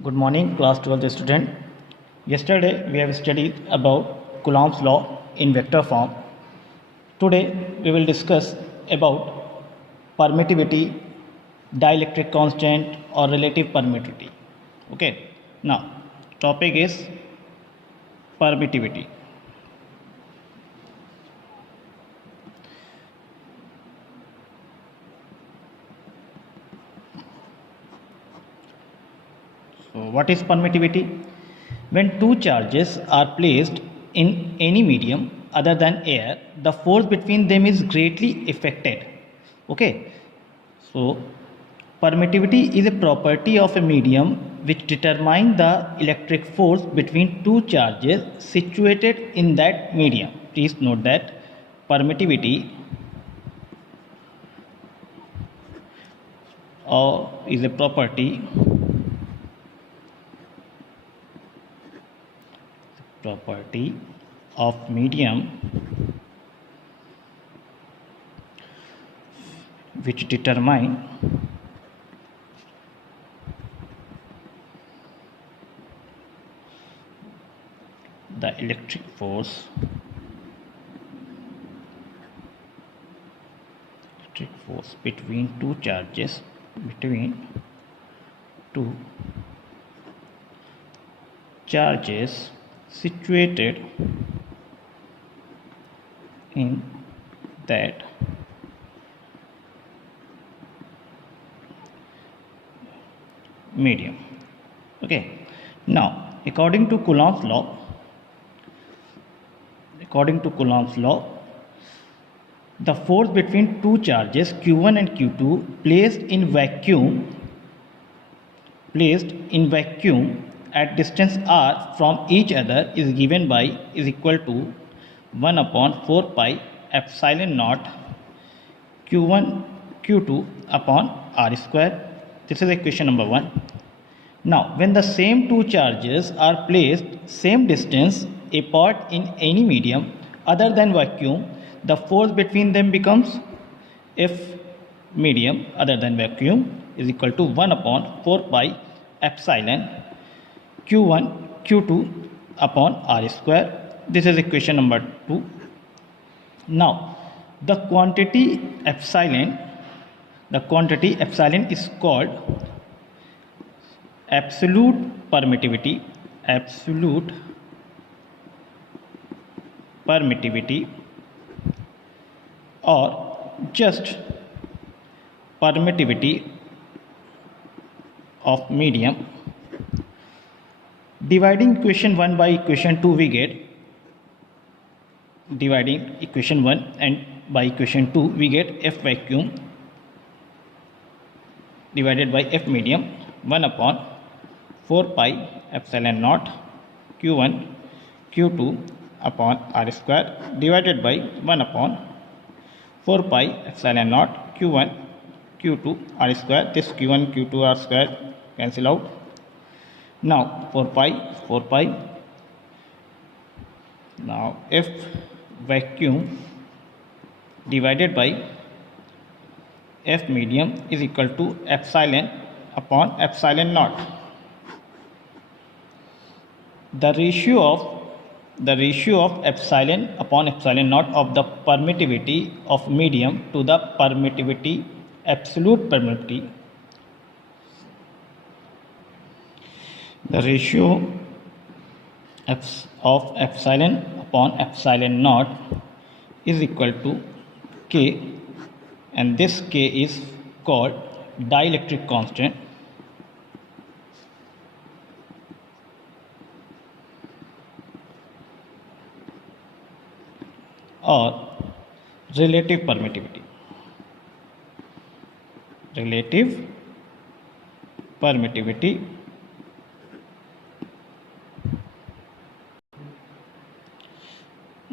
Good morning, class 12th student. Yesterday we have studied about Coulomb's law in vector form. Today we will discuss about permittivity, dielectric constant or relative permittivity. Okay. Now, topic is permittivity. So, what is permittivity? When two charges are placed in any medium other than air, the force between them is greatly affected. Okay, so permittivity is a property of a medium which determines the electric force between two charges situated in that medium. Please note that permittivity is a property of medium which determine the electric force between two charges situated in that medium. Okay, now according to Coulomb's law, the force between two charges q1 and q2 placed in vacuum at distance r from each other is equal to 1 upon 4 pi epsilon naught q1 q2 upon r square. This is equation number 1. Now, when the same two charges are placed same distance apart in any medium other than vacuum, the force between them becomes F medium other than vacuum is equal to 1 upon 4 pi epsilon q1 q2 upon r square. This is equation number 2. Now, the quantity epsilon is called absolute permittivity or just permittivity of medium. Dividing equation 1 by equation 2, we get F vacuum divided by F medium 1 upon 4 pi epsilon naught q1 q2 upon r square divided by 1 upon 4 pi epsilon naught q1 q2 r square. This q1 q2 r square cancel out. Now 4 pi. Now F vacuum divided by F medium is equal to epsilon upon epsilon naught. The ratio of epsilon upon epsilon naught of the permittivity of medium to the permittivity, absolute permittivity. The ratio of epsilon upon epsilon naught is equal to K, and this K is called dielectric constant or relative permittivity.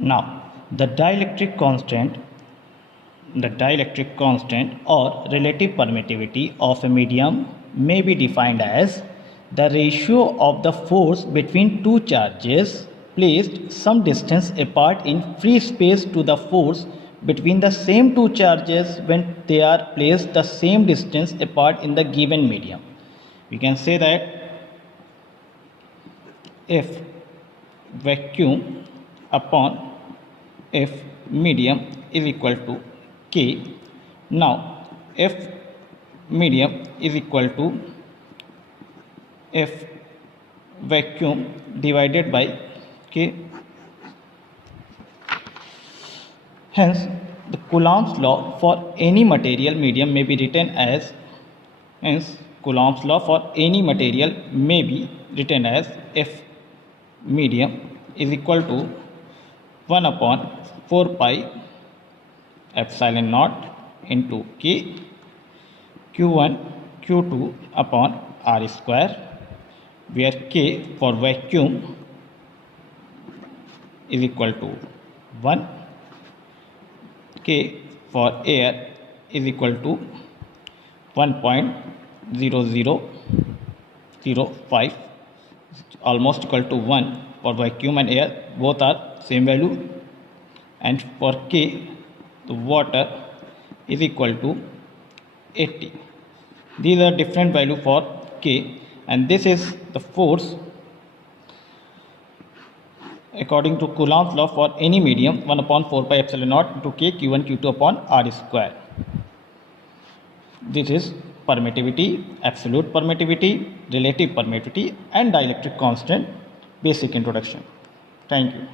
Now, the dielectric constant or relative permittivity of a medium may be defined as the ratio of the force between two charges placed some distance apart in free space to the force between the same two charges when they are placed the same distance apart in the given medium. We can say that F vacuum upon F medium is equal to K. Now F medium is equal to F vacuum divided by K. Hence, the Coulomb's law for any material medium may be written as F medium is equal to 1 upon 4 pi epsilon naught into K Q1 Q2 upon R square, where K for vacuum is equal to 1, K for air is equal to 1.0005, almost equal to 1 for vacuum and air, both are same value, and for K the water is equal to 80. These are different value for K, and this is the force according to Coulomb's law for any medium 1 upon 4 pi epsilon naught into K Q1 Q2 upon R square. This is permittivity, absolute permittivity, relative permittivity and dielectric constant basic introduction. Thank you.